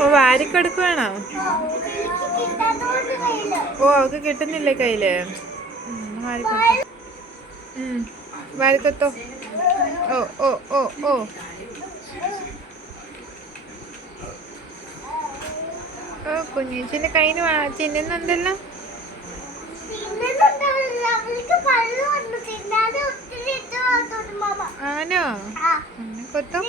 ഓ വാരിക്കെടുക്കുവാണോ? ഓ അവക്ക് കിട്ടുന്നില്ലേ കയ്യില്? വാരിക്കൊത്തോ. ഓ ഓ ഓ ഓ ഓ കുഞ്ഞേച്ചിന്റെ കയ്യിന് ചിന്നുന്നുണ്ടല്ലോ. ആണോ? കൊത്തോ.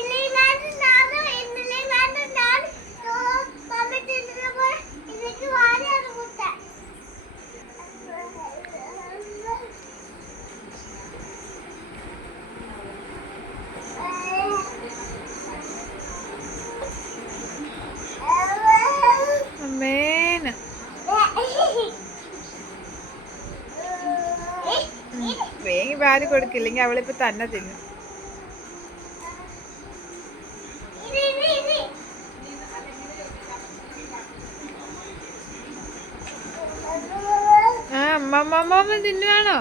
അമ്മേന വേഗം വാരി കൊടുക്കില്ലെങ്കിൽ അവളിപ്പോ തന്നെ തിന്നും. ആ അമ്മ തിന്നുവാണോ?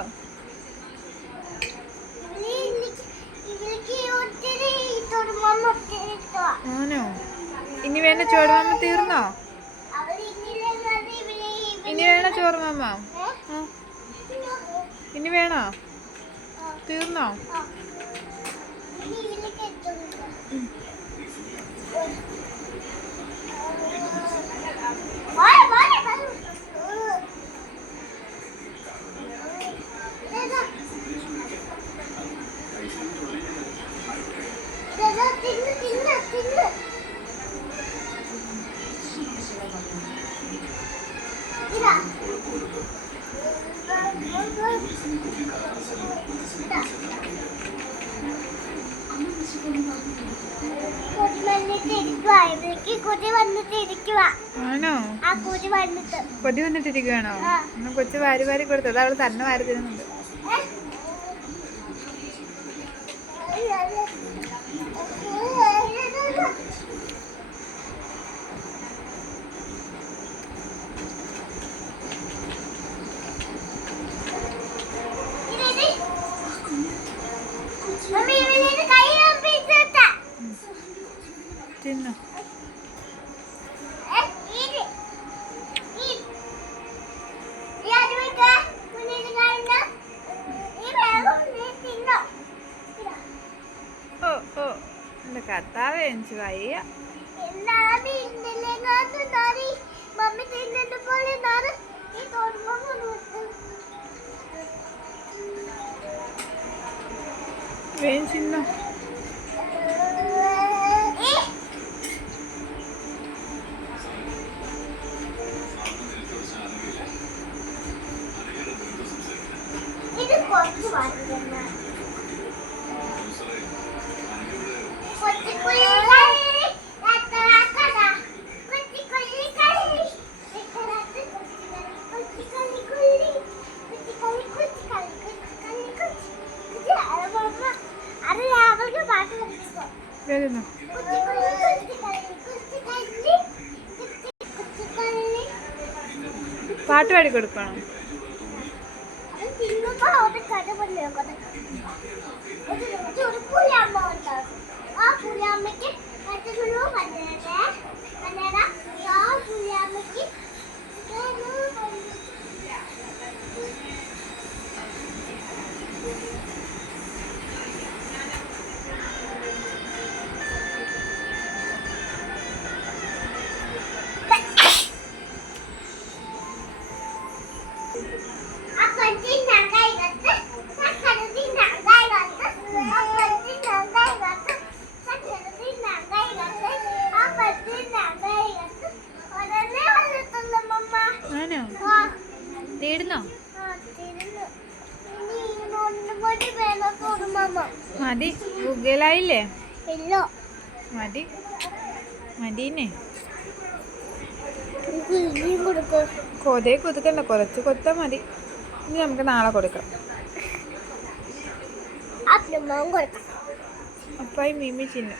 ആണോ? ഇനി വേണ്ട ചോറുമാമ തീർന്നോ? ഇനി വേണോ ചോറുമാമ? ഇനി വേണോ? തീർന്നോ? ആണോ? കൊതി വന്നിട്ടിരിക്കുവാണോ? കൊച്ചു വാരി വാരി കൊടുത്തത് അവള് തന്നെ വാരി തരുന്നുണ്ട്. തിന്നോ. ഓ ഓ എന്റെ കർത്താവേ എനിക്ക് വയ്യ. വേഗം തിന്നോ. പാട്ട് പാടി കൊടുക്കണം. തീർന്നോ? മതി. ഗൂഗിളായില്ലേ? മതി മതീനെ. കൊതേ കൊതുക്കണ്ട, കുറച്ച് കൊത്താ മതി. ഇനി നമുക്ക് നാളെ കൊടുക്കാം. അപ്പായി മീമി ചിന്നു.